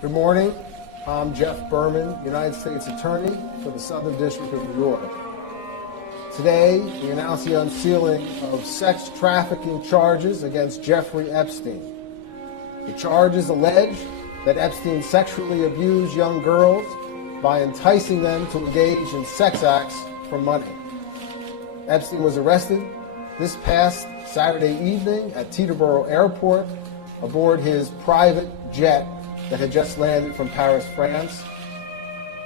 Good morning. I'm Jeff Berman, United States Attorney for the Southern District of New York. Today, we announce the unsealing of sex trafficking charges against Jeffrey Epstein. The charges allege that Epstein sexually abused young girls by enticing them to engage in sex acts for money. Epstein was arrested this past Saturday evening at Teterboro Airport aboard his private jet that had just landed from Paris, France.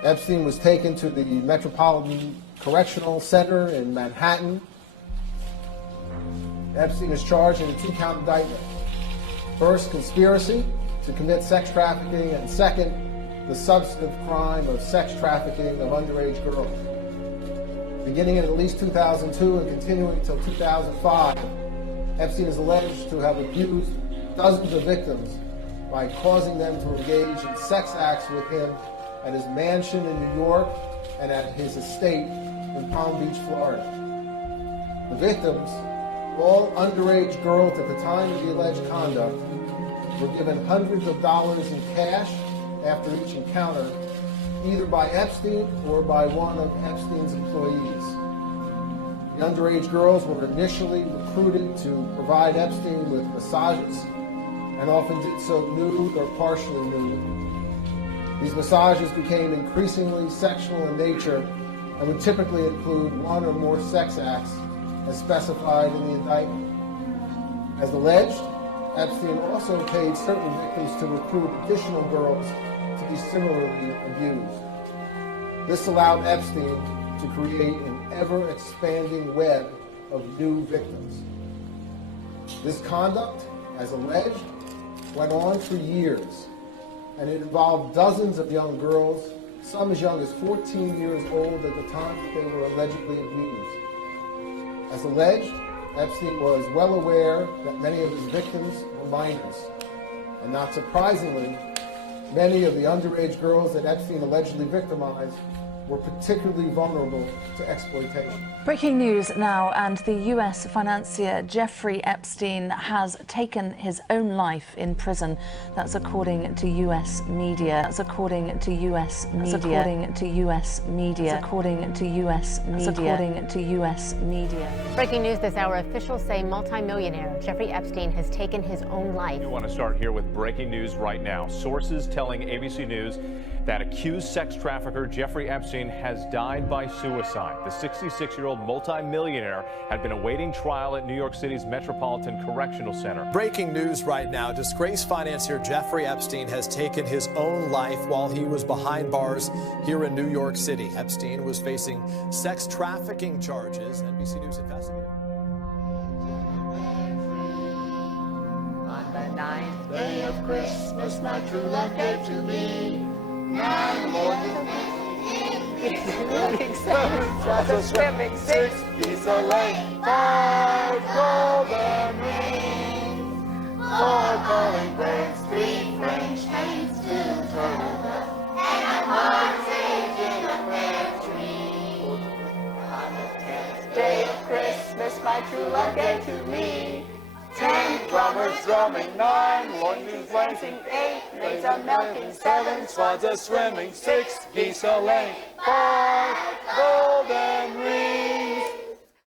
Epstein was taken to the Metropolitan Correctional Center in Manhattan. Epstein is charged in a two-count indictment. First, conspiracy to commit sex trafficking, and second, the substantive crime of sex trafficking of underage girls. Beginning in at least 2002 and continuing until 2005, Epstein is alleged to have abused dozens of victims by causing them to engage in sex acts with him at his mansion in New York and at his estate in Palm Beach, Florida. The victims, all underage girls at the time of the alleged conduct, were given hundreds of dollars in cash after each encounter, either by Epstein or by one of Epstein's employees. The underage girls were initially recruited to provide Epstein with massages, and often did so nude or partially nude. These massages became increasingly sexual in nature and would typically include one or more sex acts as specified in the indictment. As alleged, Epstein also paid certain victims to recruit additional girls to be similarly abused. This allowed Epstein to create an ever-expanding web of new victims. This conduct, as alleged, went on for years, and it involved dozens of young girls, some as young as 14 years old at the time that they were allegedly abused. As alleged, Epstein was well aware that many of his victims were minors, and not surprisingly, many of the underage girls that Epstein allegedly victimized were particularly vulnerable to exploitation. Breaking news now, and the U.S. financier Jeffrey Epstein has taken his own life in prison. That's according to U.S. media. That's according to U.S. media. According to U.S. media. According to U.S. media. According to U.S. media. Breaking news this hour, officials say multimillionaire Jeffrey Epstein has taken his own life. We want to start here with breaking news right now. Sources telling ABC News that accused sex trafficker Jeffrey Epstein has died by suicide. The 66-year-old multimillionaire had been awaiting trial at New York City's Metropolitan Correctional Center. Breaking news right now. Disgraced financier Jeffrey Epstein has taken his own life while he was behind bars here in New York City. Epstein was facing sex trafficking charges. NBC News investigated. On the 9th day of Christmas, my true love gave to me 9 more than 7 trousers swimming, 6 geese a laying, 5 golden rings, 4 calling birds, 3 French hens, 2 turtle doves, and a partridge in a pear tree. On the 10th day of Christmas, my true love gave to me 10 drummers drumming, 9 loins dancing, 8 maids a milking, 7 swans a swimming, 6 geese a laying, 5